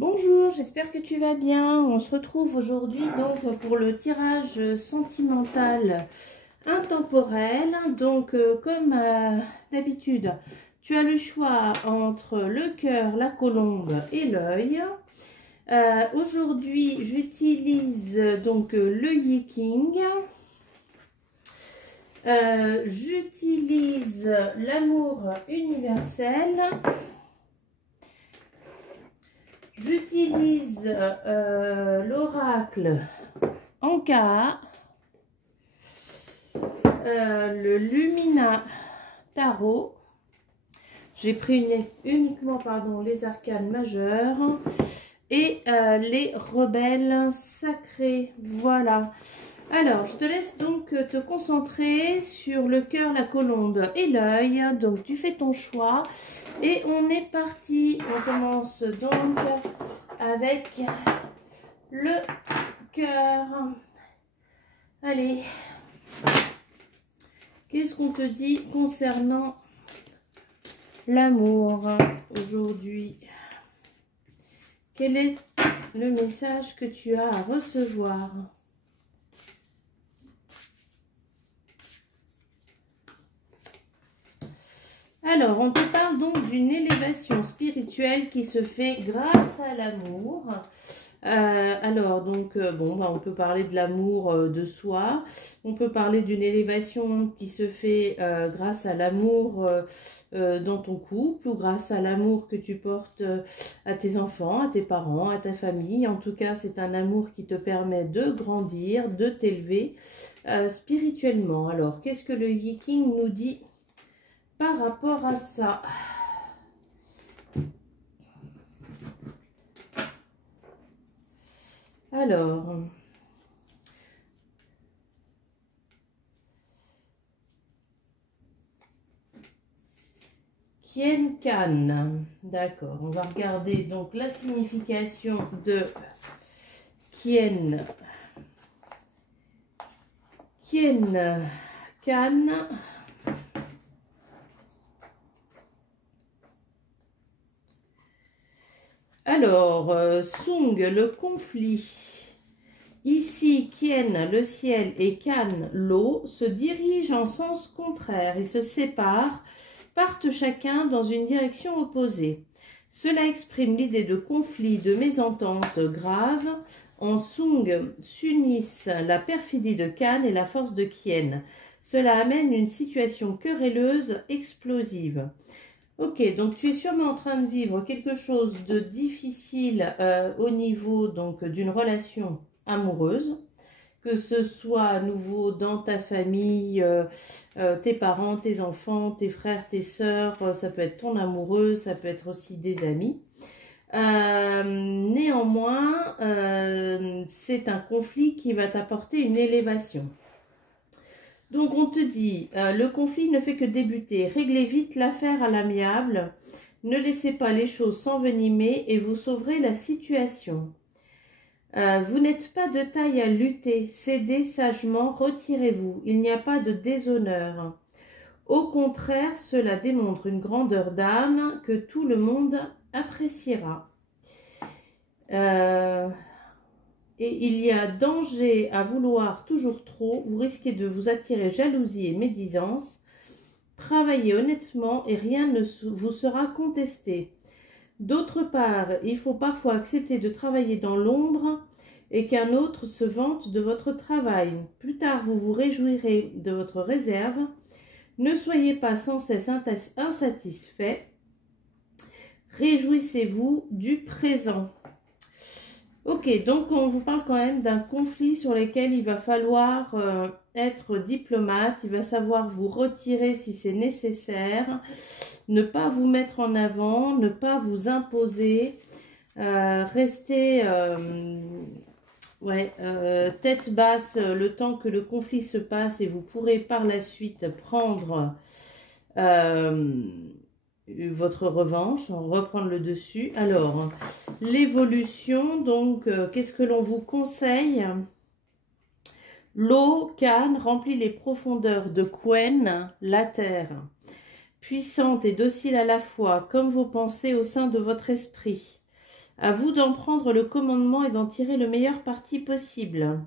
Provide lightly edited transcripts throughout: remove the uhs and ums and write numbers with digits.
Bonjour, j'espère que tu vas bien. On se retrouve aujourd'hui donc pour le tirage sentimental intemporel. Donc comme d'habitude, tu as le choix entre le cœur, la colombe et l'œil. Aujourd'hui, j'utilise donc le Yiking. J'utilise l'amour universel. J'utilise l'oracle Anka, le Lumina Tarot. J'ai pris uniquement les arcanes majeures et les rebelles sacrés. Voilà. Alors, je te laisse donc te concentrer sur le cœur, la colombe et l'œil. Donc, tu fais ton choix. Et on est parti. On commence donc avec le cœur. Allez. Qu'est-ce qu'on te dit concernant l'amour aujourd'hui? Quel est le message que tu as à recevoir? Alors, on te parle donc d'une élévation spirituelle qui se fait grâce à l'amour. On peut parler de l'amour de soi. On peut parler d'une élévation qui se fait grâce à l'amour dans ton couple ou grâce à l'amour que tu portes à tes enfants, à tes parents, à ta famille. En tout cas, c'est un amour qui te permet de grandir, de t'élever spirituellement. Alors, qu'est-ce que le Yiking nous dit par rapport à ça? Alors, Kien Kan, d'accord, on va regarder donc la signification de Kien Kan. Alors, Sung, le conflit. Ici, Kien, le ciel, et Kan, l'eau, se dirigent en sens contraire et se séparent, partent chacun dans une direction opposée. Cela exprime l'idée de conflit, de mésentente grave. En Sung s'unissent la perfidie de Kan et la force de Kien. Cela amène une situation querelleuse, explosive. Ok, donc tu es sûrement en train de vivre quelque chose de difficile au niveau donc d'une relation amoureuse, que ce soit à nouveau dans ta famille, tes parents, tes enfants, tes frères, tes sœurs, ça peut être ton amoureux, ça peut être aussi des amis. Néanmoins, c'est un conflit qui va t'apporter une élévation. Donc on te dit, le conflit ne fait que débuter, réglez vite l'affaire à l'amiable, ne laissez pas les choses s'envenimer et vous sauverez la situation. Vous n'êtes pas de taille à lutter, cédez sagement, retirez-vous, il n'y a pas de déshonneur. Au contraire, cela démontre une grandeur d'âme que tout le monde appréciera. Et il y a danger à vouloir toujours trop, vous risquez de vous attirer jalousie et médisance. Travaillez honnêtement et rien ne vous sera contesté. D'autre part, il faut parfois accepter de travailler dans l'ombre et qu'un autre se vante de votre travail. Plus tard, vous vous réjouirez de votre réserve. Ne soyez pas sans cesse insatisfait. Réjouissez-vous du présent. Ok, donc on vous parle quand même d'un conflit sur lequel il va falloir être diplomate, il va savoir vous retirer si c'est nécessaire, ne pas vous mettre en avant, ne pas vous imposer, rester tête basse le temps que le conflit se passe et vous pourrez par la suite prendre votre revanche, reprendre le dessus. Alors, l'évolution, donc, qu'est-ce que l'on vous conseille? L'eau, Kan, remplit les profondeurs de Quen, la terre, puissante et docile à la fois, comme vos pensées au sein de votre esprit. À vous d'en prendre le commandement et d'en tirer le meilleur parti possible.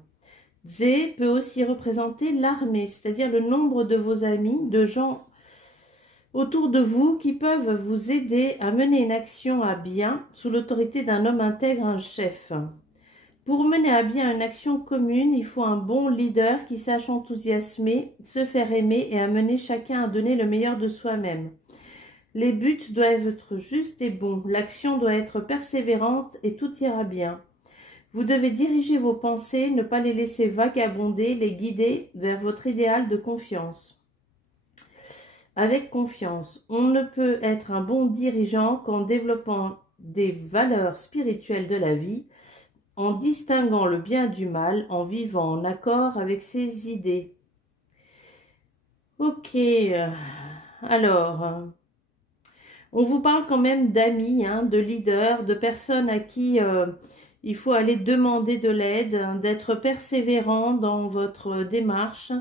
Zé peut aussi représenter l'armée, c'est-à-dire le nombre de vos amis, de gens autour de vous qui peuvent vous aider à mener une action à bien sous l'autorité d'un homme intègre, un chef. Pour mener à bien une action commune, il faut un bon leader qui sache enthousiasmer, se faire aimer et amener chacun à donner le meilleur de soi-même. Les buts doivent être justes et bons, l'action doit être persévérante et tout ira bien. Vous devez diriger vos pensées, ne pas les laisser vagabonder, les guider vers votre idéal de confiance. Avec confiance, on ne peut être un bon dirigeant qu'en développant des valeurs spirituelles de la vie, en distinguant le bien du mal, en vivant en accord avec ses idées. Ok, alors, on vous parle quand même d'amis, hein, de leaders, de personnes à qui il faut aller demander de l'aide, hein, d'être persévérant dans votre démarche,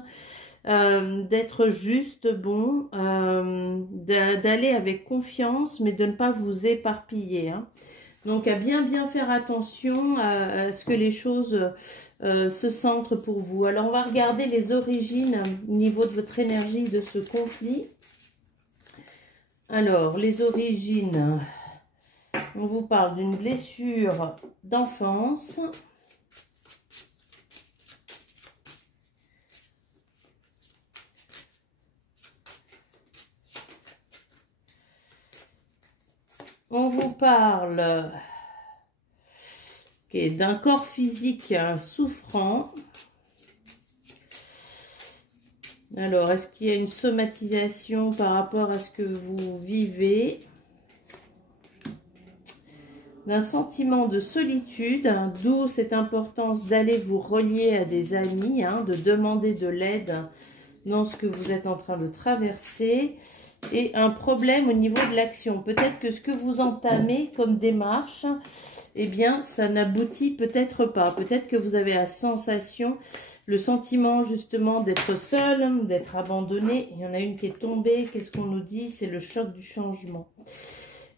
d'être juste, bon, d'aller avec confiance, mais de ne pas vous éparpiller, hein. Donc, à bien faire attention à ce que les choses se centrent pour vous. Alors, on va regarder les origines au niveau de votre énergie de ce conflit. Alors, les origines, on vous parle d'une blessure d'enfance. On vous parle d'un corps physique souffrant. Alors, est-ce qu'il y a une somatisation par rapport à ce que vous vivez? D'un sentiment de solitude, hein, d'où cette importance d'aller vous relier à des amis, hein, de demander de l'aide dans ce que vous êtes en train de traverser. Et un problème au niveau de l'action. Peut-être que ce que vous entamez comme démarche, eh bien, ça n'aboutit peut-être pas. Peut-être que vous avez la sensation, le sentiment justement d'être seul, d'être abandonné. Il y en a une qui est tombée. Qu'est-ce qu'on nous dit? C'est le choc du changement.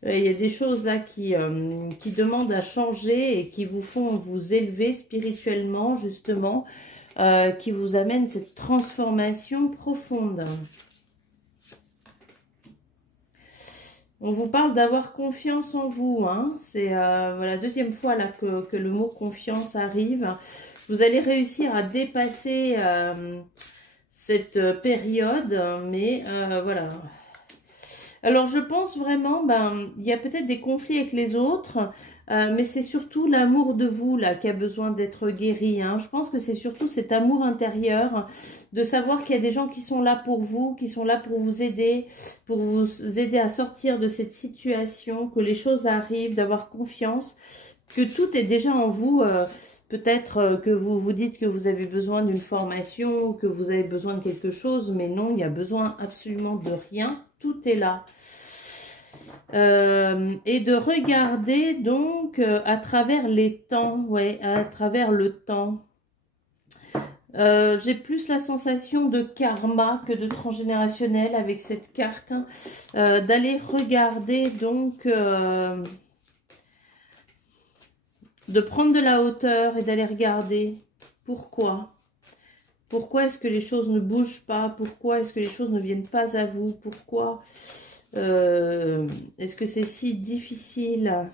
Il y a des choses là qui demandent à changer et qui vous font vous élever spirituellement, justement, qui vous amènent cette transformation profonde. On vous parle d'avoir confiance en vous, hein. C'est la deuxième fois là que le mot confiance arrive. Vous allez réussir à dépasser cette période, mais voilà. Alors je pense vraiment, il y a peut-être des conflits avec les autres, mais c'est surtout l'amour de vous là qui a besoin d'être guéri, hein. Je pense que c'est surtout cet amour intérieur, de savoir qu'il y a des gens qui sont là pour vous, qui sont là pour vous aider à sortir de cette situation, que les choses arrivent, d'avoir confiance, que tout est déjà en vous. Peut-être que vous vous dites que vous avez besoin d'une formation, que vous avez besoin de quelque chose, mais non, il n'y a besoin absolument de rien. Tout est là. Et de regarder donc à travers les temps, ouais, à travers le temps. J'ai plus la sensation de karma que de transgénérationnel avec cette carte. D'aller regarder donc... de prendre de la hauteur et d'aller regarder pourquoi. Pourquoi est-ce que les choses ne bougent pas? Pourquoi est-ce que les choses ne viennent pas à vous? Pourquoi est-ce que c'est si difficile?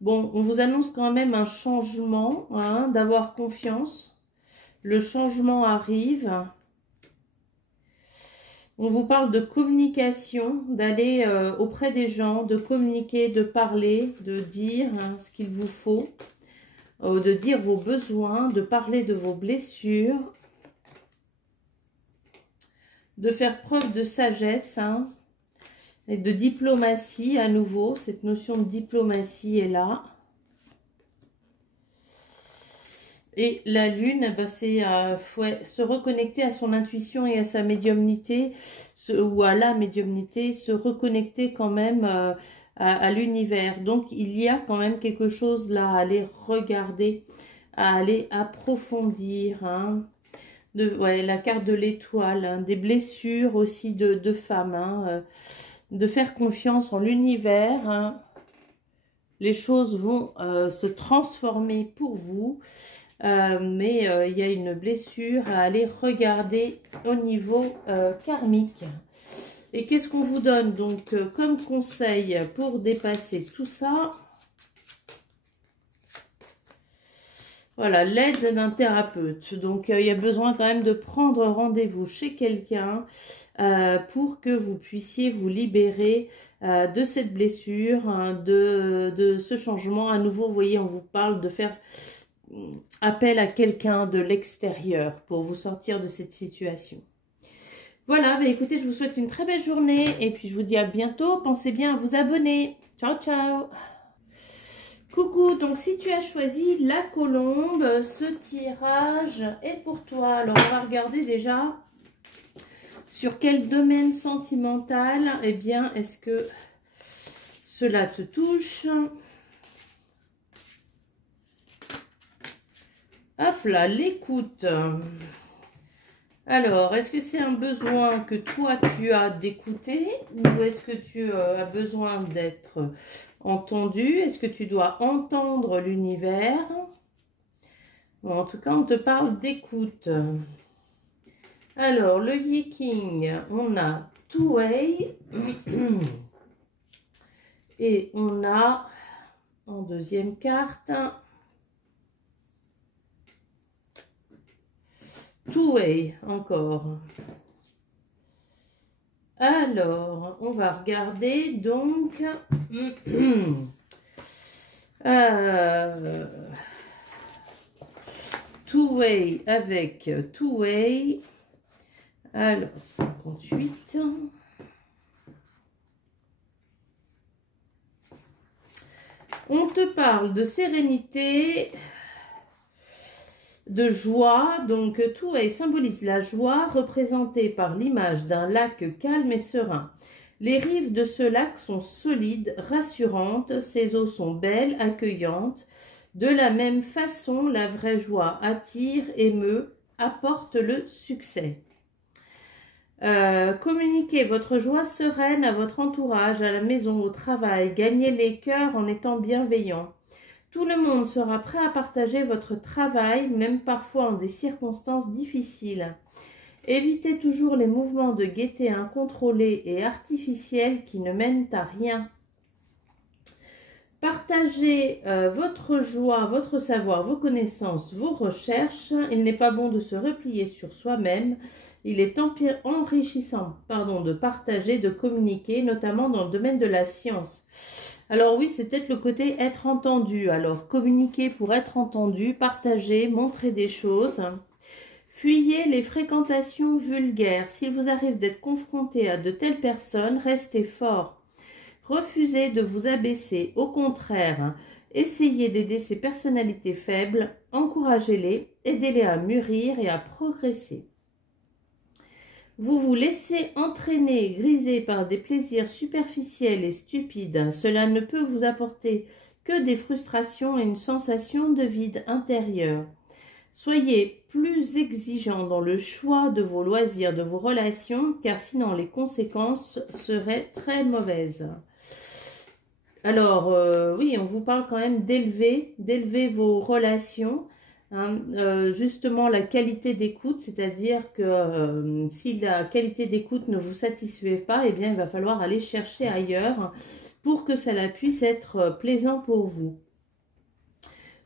Bon, on vous annonce quand même un changement, hein, d'avoir confiance. Le changement arrive. On vous parle de communication, d'aller auprès des gens, de communiquer, de parler, de dire hein, ce qu'il vous faut, de dire vos besoins, de parler de vos blessures, de faire preuve de sagesse hein, et de diplomatie à nouveau. Cette notion de diplomatie est là. Et la lune, c'est se reconnecter à son intuition et à sa médiumnité, ou à la médiumnité, se reconnecter quand même à l'univers. Donc, il y a quand même quelque chose là à aller regarder, à aller approfondir. Hein. La carte de l'étoile, hein, des blessures aussi de femmes, hein, de faire confiance en l'univers, hein. les choses vont se transformer pour vous. Mais il y a une blessure à aller regarder au niveau karmique. Et qu'est-ce qu'on vous donne donc comme conseil pour dépasser tout ça? Voilà, l'aide d'un thérapeute. Donc, il y a besoin quand même de prendre rendez-vous chez quelqu'un pour que vous puissiez vous libérer de cette blessure, hein, de ce changement. À nouveau, vous voyez, on vous parle de faire appel à quelqu'un de l'extérieur pour vous sortir de cette situation. Voilà, bah écoutez, je vous souhaite une très belle journée et puis je vous dis à bientôt. Pensez bien à vous abonner. Ciao, ciao! Coucou, donc si tu as choisi la colombe, ce tirage est pour toi. Alors on va regarder déjà sur quel domaine sentimental, eh bien, est-ce que cela te touche? Hop là, l'écoute. Alors, est-ce que c'est un besoin que toi tu as d'écouter ou est-ce que tu as besoin d'être entendu? Est-ce que tu dois entendre l'univers? Bon, en tout cas, on te parle d'écoute. Alors, le Yi-King, on a Two-Way et on a en deuxième carte Two-Way encore. Alors, on va regarder donc Two-Way avec Two-Way. Alors, 58. On te parle de sérénité, de joie. Donc, Two-Way symbolise la joie représentée par l'image d'un lac calme et serein. Les rives de ce lac sont solides, rassurantes, ses eaux sont belles, accueillantes. De la même façon, la vraie joie attire, émeut, apporte le succès. Communiquez votre joie sereine à votre entourage, à la maison, au travail. Gagnez les cœurs en étant bienveillant. Tout le monde sera prêt à partager votre travail, même parfois en des circonstances difficiles. Évitez toujours les mouvements de gaieté incontrôlés et artificiels qui ne mènent à rien. Partagez votre joie, votre savoir, vos connaissances, vos recherches. Il n'est pas bon de se replier sur soi-même. Il est enrichissant de partager, de communiquer, notamment dans le domaine de la science. Alors oui, c'est peut-être le côté être entendu. Alors, communiquer pour être entendu, partager, montrer des choses. Fuyez les fréquentations vulgaires. S'il vous arrive d'être confronté à de telles personnes, restez fort. Refusez de vous abaisser. Au contraire, essayez d'aider ces personnalités faibles. Encouragez-les, aidez-les à mûrir et à progresser. Vous vous laissez entraîner et griser par des plaisirs superficiels et stupides. Cela ne peut vous apporter que des frustrations et une sensation de vide intérieur. Soyez plus exigeant dans le choix de vos loisirs, de vos relations, car sinon les conséquences seraient très mauvaises. Alors, oui, on vous parle quand même d'élever vos relations. Hein, justement la qualité d'écoute, c'est-à-dire que si la qualité d'écoute ne vous satisfait pas, eh bien il va falloir aller chercher ailleurs pour que cela puisse être plaisant pour vous.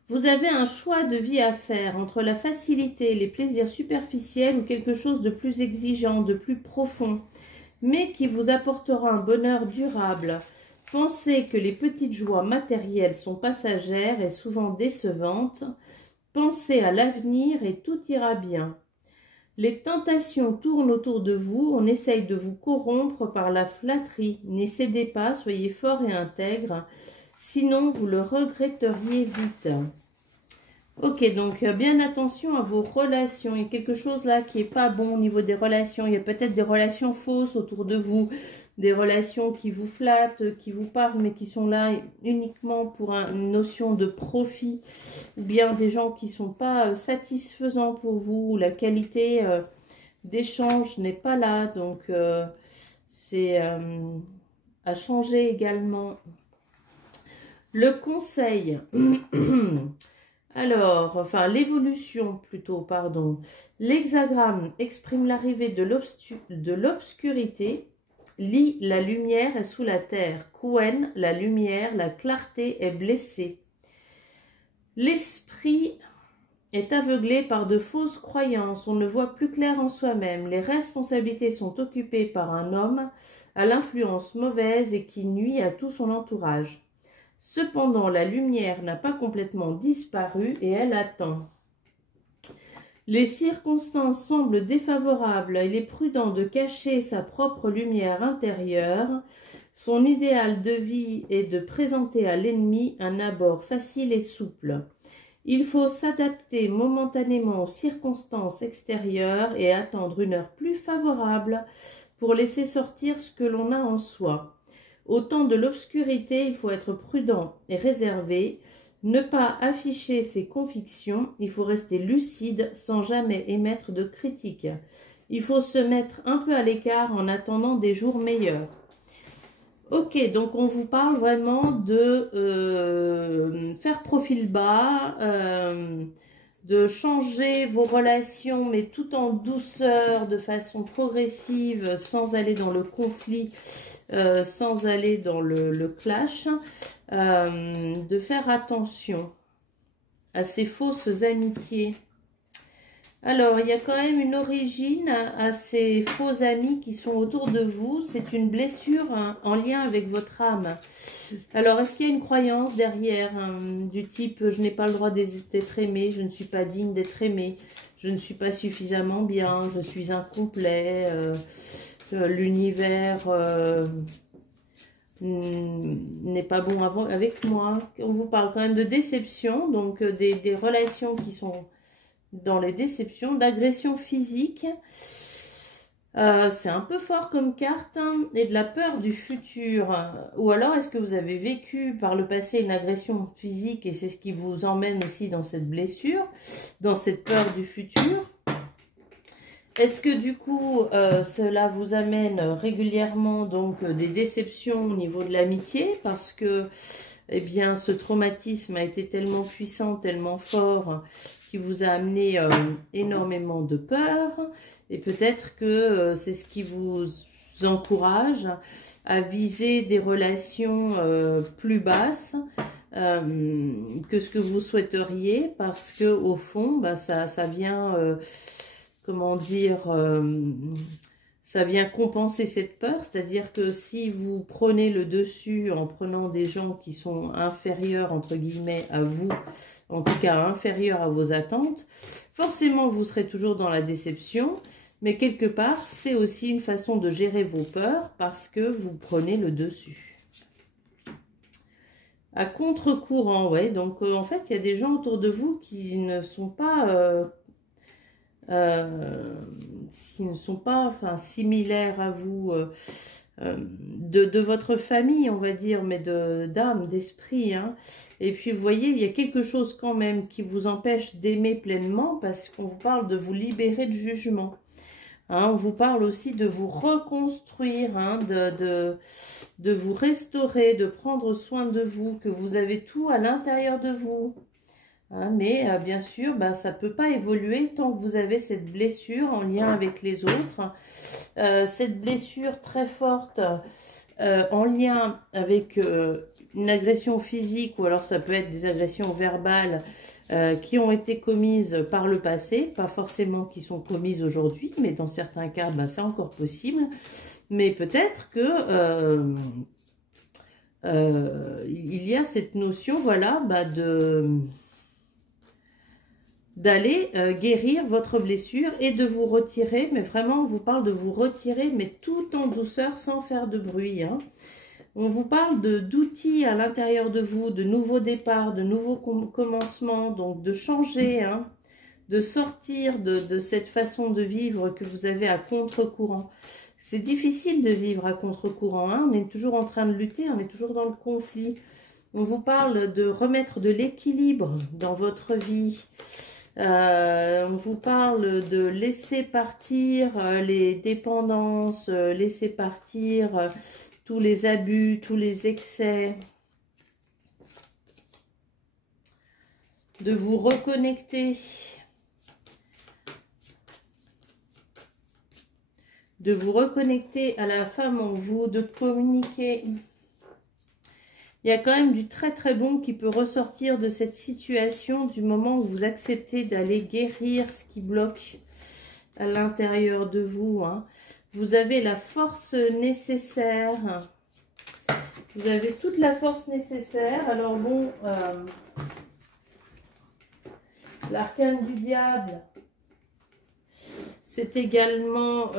Vous avez un choix de vie à faire entre la facilité, les plaisirs superficiels ou quelque chose de plus exigeant, de plus profond, mais qui vous apportera un bonheur durable. Pensez que les petites joies matérielles sont passagères et souvent décevantes. Pensez à l'avenir et tout ira bien. Les tentations tournent autour de vous, on essaye de vous corrompre par la flatterie. N'y cédez pas, soyez fort et intègre, sinon vous le regretteriez vite. Ok, donc bien attention à vos relations. Il y a quelque chose là qui n'est pas bon au niveau des relations. Il y a peut-être des relations fausses autour de vous, des relations qui vous flattent, qui vous parlent, mais qui sont là uniquement pour une notion de profit, ou bien des gens qui ne sont pas satisfaisants pour vous, ou la qualité d'échange n'est pas là, donc c'est à changer également. Le conseil, alors, enfin l'évolution plutôt, pardon. L'hexagramme exprime l'arrivée de l'obscurité. Li, la lumière est sous la terre. Quen, la lumière, la clarté est blessée. L'esprit est aveuglé par de fausses croyances. On ne voit plus clair en soi-même. Les responsabilités sont occupées par un homme à l'influence mauvaise et qui nuit à tout son entourage. Cependant, la lumière n'a pas complètement disparu et elle attend. Les circonstances semblent défavorables. Il est prudent de cacher sa propre lumière intérieure. Son idéal de vie est de présenter à l'ennemi un abord facile et souple. Il faut s'adapter momentanément aux circonstances extérieures et attendre une heure plus favorable pour laisser sortir ce que l'on a en soi. Au temps de l'obscurité, il faut être prudent et réservé, ne pas afficher ses convictions, il faut rester lucide sans jamais émettre de critiques. Il faut se mettre un peu à l'écart en attendant des jours meilleurs. Ok, donc on vous parle vraiment de faire profil bas, de changer vos relations, mais tout en douceur, de façon progressive, sans aller dans le conflit, sans aller dans le clash, de faire attention à ces fausses amitiés. Alors, il y a quand même une origine à ces faux amis qui sont autour de vous. C'est une blessure en lien avec votre âme. Alors, est-ce qu'il y a une croyance derrière du type « je n'ai pas le droit d'être aimé, je ne suis pas digne d'être aimé, je ne suis pas suffisamment bien, je suis incomplet, l'univers n'est pas bon avec moi ». On vous parle quand même de déception, donc des relations qui sont dans les déceptions, d'agression physique. C'est un peu fort comme carte, hein, et de la peur du futur. Ou alors, est-ce que vous avez vécu par le passé une agression physique et c'est ce qui vous emmène aussi dans cette blessure, dans cette peur du futur? Est-ce que du coup, cela vous amène régulièrement donc des déceptions au niveau de l'amitié parce que, eh bien, ce traumatisme a été tellement puissant, tellement fort, qui vous a amené énormément de peur, et peut-être que c'est ce qui vous encourage à viser des relations plus basses que ce que vous souhaiteriez, parce que au fond, bah, ça vient, comment dire, ça vient compenser cette peur, c'est-à-dire que si vous prenez le dessus en prenant des gens qui sont inférieurs, entre guillemets, à vous, en tout cas inférieurs à vos attentes, forcément vous serez toujours dans la déception, mais quelque part, c'est aussi une façon de gérer vos peurs parce que vous prenez le dessus. À contre-courant, ouais, donc en fait, il y a des gens autour de vous qui ne sont pas... enfin, similaires à vous, de votre famille, on va dire, mais d'âme, d'esprit, hein. Et puis, vous voyez, il y a quelque chose quand même qui vous empêche d'aimer pleinement parce qu'on vous parle de vous libérer de jugement. Hein, on vous parle aussi de vous reconstruire, hein, de vous restaurer, de prendre soin de vous, que vous avez tout à l'intérieur de vous. Hein, mais bien sûr, ben, ça ne peut pas évoluer tant que vous avez cette blessure en lien avec les autres. Cette blessure très forte en lien avec une agression physique, ou alors ça peut être des agressions verbales qui ont été commises par le passé, pas forcément qui sont commises aujourd'hui, mais dans certains cas, ben, c'est encore possible. Mais peut-être que il y a cette notion, voilà, ben, d'aller guérir votre blessure et de vous retirer, mais vraiment on vous parle de vous retirer, mais tout en douceur, sans faire de bruit, hein. On vous parle d'outils à l'intérieur de vous, de nouveaux départs, de nouveaux commencements, donc de changer, hein, de sortir de cette façon de vivre que vous avez à contre-courant. C'est difficile de vivre à contre-courant, hein, on est toujours en train de lutter, on est toujours dans le conflit. On vous parle de remettre de l'équilibre dans votre vie. On vous parle de laisser partir les dépendances, laisser partir tous les abus, tous les excès. de vous reconnecter, à la femme en vous, de communiquer. Il y a quand même du très très bon qui peut ressortir de cette situation du moment où vous acceptez d'aller guérir ce qui bloque à l'intérieur de vous. Hein. Vous avez la force nécessaire. Vous avez toute la force nécessaire. Alors bon, l'arcane du diable, c'est également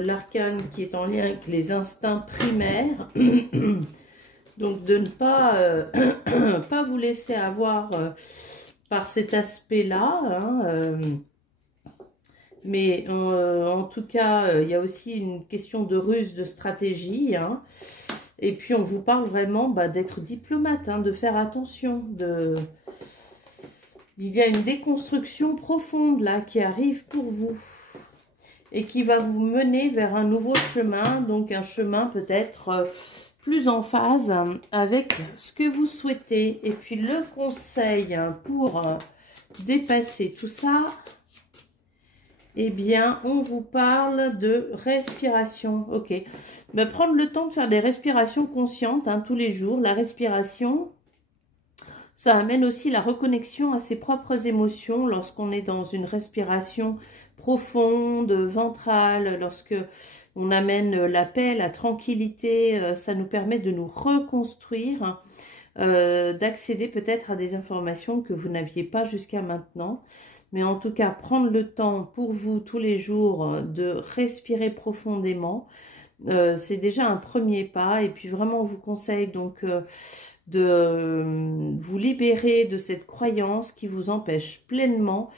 l'arcane qui est en lien avec les instincts primaires. Donc, de ne pas, pas vous laisser avoir par cet aspect-là. Hein, mais en tout cas, il y a aussi une question de ruse, de stratégie. Hein, et puis, on vous parle vraiment d'être diplomate, hein, de faire attention. Il y a une déconstruction profonde là qui arrive pour vous. Et qui va vous mener vers un nouveau chemin. Donc, un chemin peut-être... plus en phase avec ce que vous souhaitez. Et puis le conseil pour dépasser tout ça, eh bien, on vous parle de respiration. Ok. Mais prendre le temps de faire des respirations conscientes hein, tous les jours. La respiration, ça amène aussi la reconnexion à ses propres émotions lorsqu'on est dans une respiration profonde, ventrale, lorsque on amène la paix, la tranquillité, ça nous permet de nous reconstruire, d'accéder peut-être à des informations que vous n'aviez pas jusqu'à maintenant. Mais en tout cas, prendre le temps pour vous tous les jours de respirer profondément, c'est déjà un premier pas. Et puis vraiment, on vous conseille donc de vous libérer de cette croyance qui vous empêche pleinement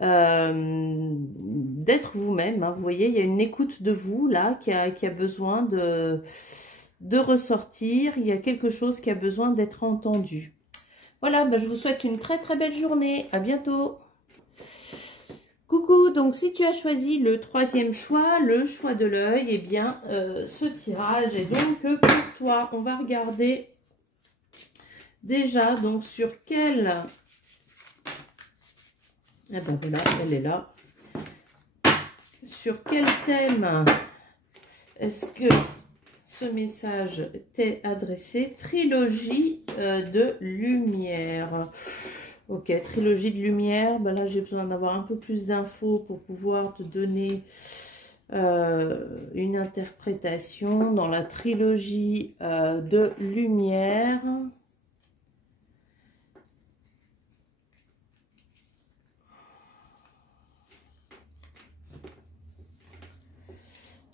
d'être vous-même. Hein. Vous voyez, il y a une écoute de vous là qui a besoin de ressortir. Il y a quelque chose qui a besoin d'être entendu. Voilà, je vous souhaite une très très belle journée. À bientôt. Coucou, donc si tu as choisi le troisième choix, le choix de l'œil, eh bien ce tirage est donc pour toi. On va regarder déjà donc sur quel... Ah ben voilà, elle est là. Sur quel thème est-ce que ce message t'est adressé? Trilogie de lumière. Ok, trilogie de lumière. Ben là, j'ai besoin d'avoir un peu plus d'infos pour pouvoir te donner une interprétation dans la trilogie de lumière.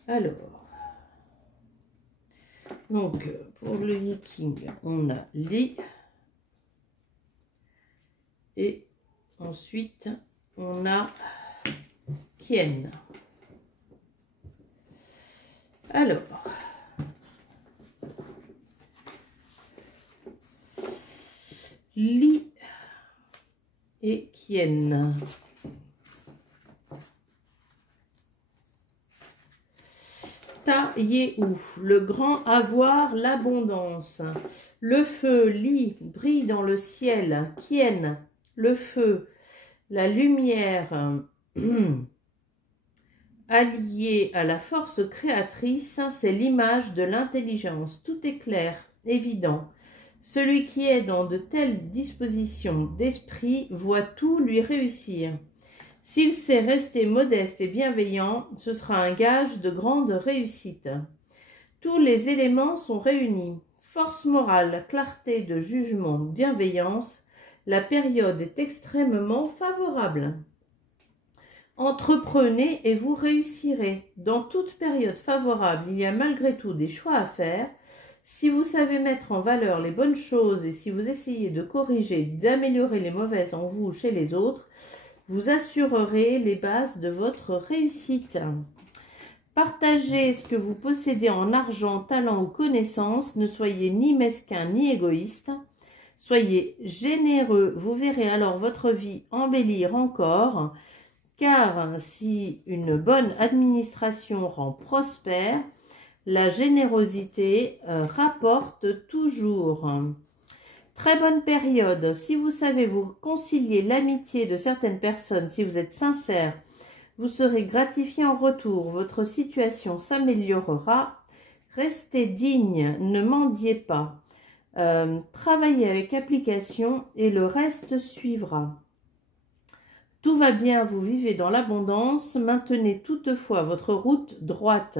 Alors, donc, pour le Viking, on a Li. Et ensuite, on a Kien. Alors, Li et Kien. Ta-Yéhou, le grand avoir, l'abondance. Le feu, Li, brille dans le ciel. Kien, le feu, la lumière, alliée à la force créatrice, c'est l'image de l'intelligence. Tout est clair, évident. Celui qui est dans de telles dispositions d'esprit voit tout lui réussir. S'il sait rester modeste et bienveillant, ce sera un gage de grande réussite. Tous les éléments sont réunis. Force morale, clarté de jugement, bienveillance. La période est extrêmement favorable. Entreprenez et vous réussirez. Dans toute période favorable, il y a malgré tout des choix à faire. Si vous savez mettre en valeur les bonnes choses et si vous essayez de corriger, d'améliorer les mauvaises en vous ou chez les autres, vous assurerez les bases de votre réussite. Partagez ce que vous possédez en argent, talent ou connaissances. Ne soyez ni mesquin ni égoïste. Soyez généreux. Vous verrez alors votre vie embellir encore. Car si une bonne administration rend prospère, la générosité rapporte toujours. Très bonne période. Si vous savez vous concilier l'amitié de certaines personnes, si vous êtes sincère, vous serez gratifié en retour. Votre situation s'améliorera. Restez digne, ne mendiez pas. Travaillez avec application et le reste suivra. Tout va bien, vous vivez dans l'abondance. Maintenez toutefois votre route droite.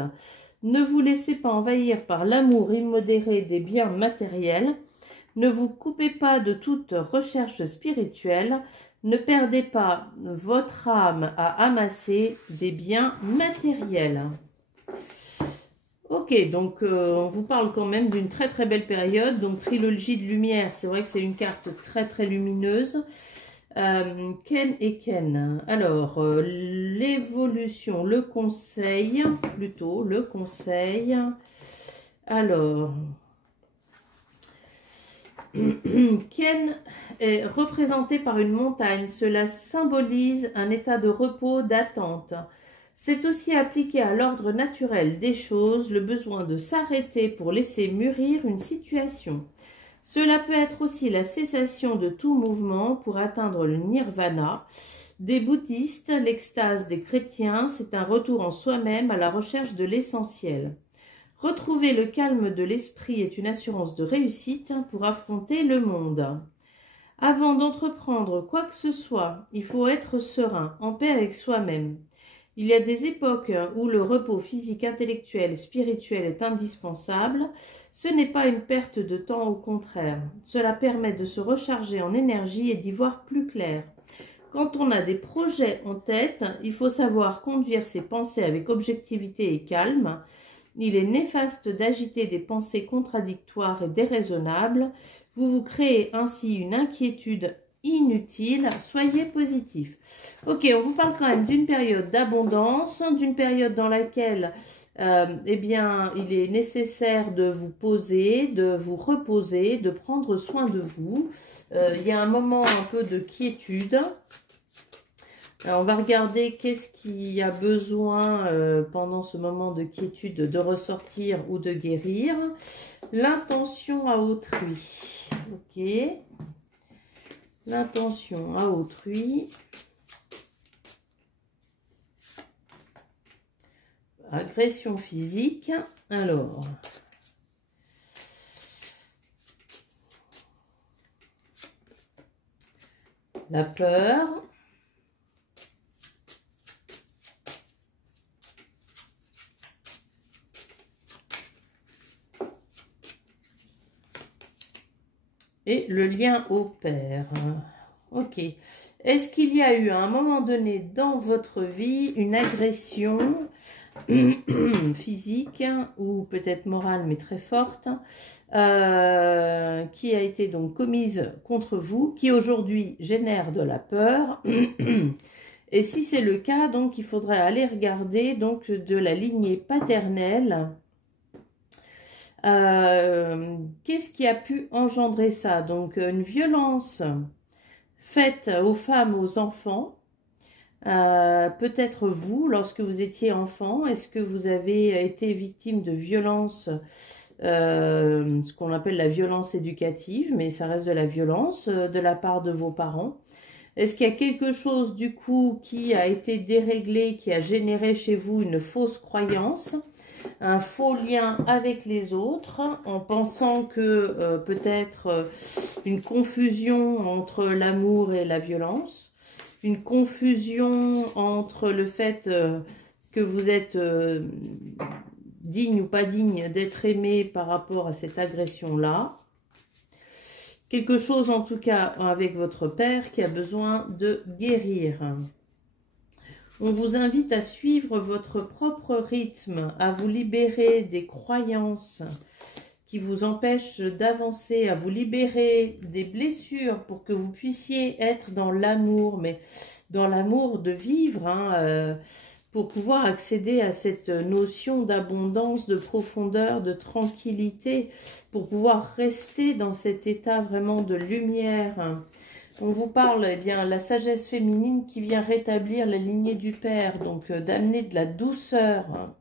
Ne vous laissez pas envahir par l'amour immodéré des biens matériels. Ne vous coupez pas de toute recherche spirituelle. Ne perdez pas votre âme à amasser des biens matériels. Ok, donc on vous parle quand même d'une très très belle période. Donc trilogie de lumière, c'est vrai que c'est une carte très très lumineuse. Ken et Ken. Alors, l'évolution, le conseil, plutôt le conseil. Alors, Ken est représenté par une montagne. Cela symbolise un état de repos, d'attente. C'est aussi appliqué à l'ordre naturel des choses, le besoin de s'arrêter pour laisser mûrir une situation. Cela peut être aussi la cessation de tout mouvement pour atteindre le nirvana. Des bouddhistes, l'extase des chrétiens, c'est un retour en soi-même à la recherche de l'essentiel. Retrouver le calme de l'esprit est une assurance de réussite pour affronter le monde. Avant d'entreprendre quoi que ce soit, il faut être serein, en paix avec soi-même. Il y a des époques où le repos physique, intellectuel, spirituel est indispensable. Ce n'est pas une perte de temps, au contraire. Cela permet de se recharger en énergie et d'y voir plus clair. Quand on a des projets en tête, il faut savoir conduire ses pensées avec objectivité et calme. Il est néfaste d'agiter des pensées contradictoires et déraisonnables. Vous vous créez ainsi une inquiétude inutile, soyez positif. Ok, on vous parle quand même d'une période d'abondance, d'une période dans laquelle eh bien, il est nécessaire de vous poser, de vous reposer, de prendre soin de vous. Il y a un moment un peu de quiétude. Alors, on va regarder qu'est-ce qui a besoin pendant ce moment de quiétude de ressortir ou de guérir. L'intention à autrui. Ok. L'intention à autrui. Agression physique. Alors, la peur. Et le lien au père. Ok. Est-ce qu'il y a eu à un moment donné dans votre vie une agression physique ou peut-être morale mais très forte qui a été donc commise contre vous, qui aujourd'hui génère de la peur? Et si c'est le cas, donc il faudrait aller regarder donc de la lignée paternelle. Qu'est-ce qui a pu engendrer ça? Donc une violence faite aux femmes, aux enfants. Peut-être vous, lorsque vous étiez enfant, est-ce que vous avez été victime de violence, ce qu'on appelle la violence éducative, mais ça reste de la violence de la part de vos parents? Est-ce qu'il y a quelque chose du coup qui a été déréglé, qui a généré chez vous une fausse croyance, un faux lien avec les autres, en pensant que peut-être une confusion entre l'amour et la violence, une confusion entre le fait que vous êtes digne ou pas digne d'être aimé par rapport à cette agression-là. Quelque chose en tout cas avec votre père qui a besoin de guérir. On vous invite à suivre votre propre rythme, à vous libérer des croyances qui vous empêchent d'avancer, à vous libérer des blessures pour que vous puissiez être dans l'amour, mais dans l'amour de vivre, hein, pour pouvoir accéder à cette notion d'abondance, de profondeur, de tranquillité, pour pouvoir rester dans cet état vraiment de lumière. On vous parle, eh bien, la sagesse féminine qui vient rétablir la lignée du Père, donc d'amener de la douceur, hein,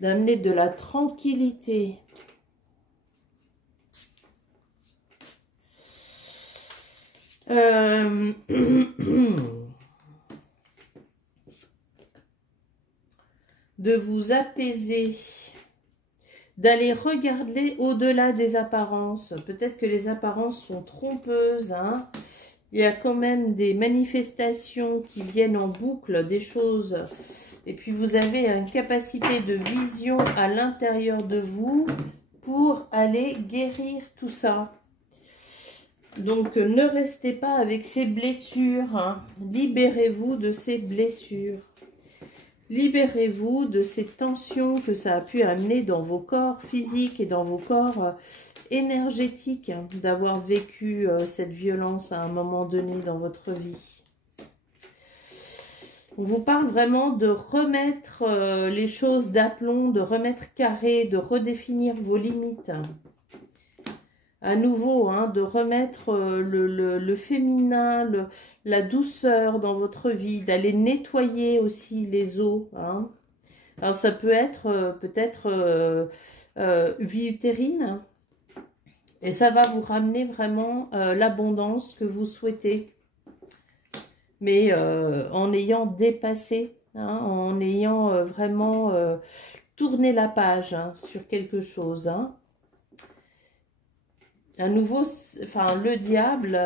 d'amener de la tranquillité. De vous apaiser, d'aller regarder au-delà des apparences. Peut-être que les apparences sont trompeuses, hein. Il y a quand même des manifestations qui viennent en boucle, des choses. Et puis vous avez une capacité de vision à l'intérieur de vous pour aller guérir tout ça. Donc ne restez pas avec ces blessures, hein. Libérez-vous de ces blessures. Libérez-vous de ces tensions que ça a pu amener dans vos corps physiques et dans vos corps énergétiques, hein, d'avoir vécu cette violence à un moment donné dans votre vie. On vous parle vraiment de remettre les choses d'aplomb, de remettre carré, de redéfinir vos limites. À nouveau, hein, de remettre le féminin, la douceur dans votre vie, d'aller nettoyer aussi les eaux. Hein. Alors ça peut être peut-être vie utérine, et ça va vous ramener vraiment l'abondance que vous souhaitez. Mais en ayant dépassé, hein, en ayant vraiment tourné la page, hein, sur quelque chose. Hein. À nouveau, enfin, le diable,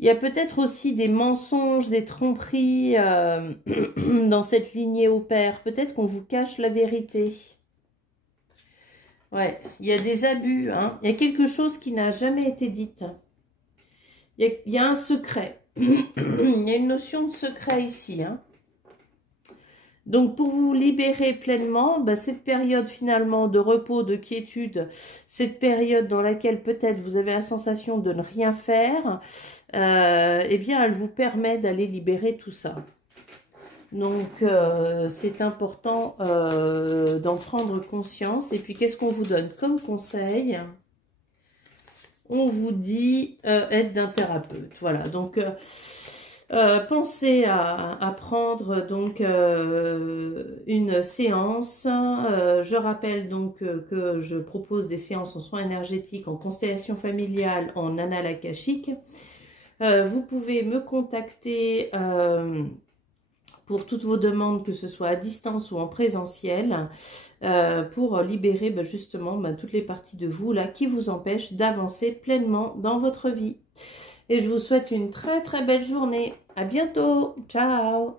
il y a peut-être aussi des mensonges, des tromperies dans cette lignée au père. Peut-être qu'on vous cache la vérité. Ouais, il y a des abus, hein. Il y a quelque chose qui n'a jamais été dit. Il y a un secret. Il y a une notion de secret ici, hein. Donc, pour vous libérer pleinement, bah, cette période finalement de repos, de quiétude, cette période dans laquelle peut-être vous avez la sensation de ne rien faire, eh bien, elle vous permet d'aller libérer tout ça. Donc, c'est important d'en prendre conscience. Et puis, qu'est-ce qu'on vous donne comme conseil ? On vous dit aide d'un thérapeute. Voilà, donc... pensez à prendre donc une séance. Je rappelle donc que je propose des séances en soins énergétiques, en constellation familiale, en annales akashiques. Vous pouvez me contacter pour toutes vos demandes, que ce soit à distance ou en présentiel, pour libérer justement toutes les parties de vous là qui vous empêchent d'avancer pleinement dans votre vie. Et je vous souhaite une très très belle journée. À bientôt. Ciao.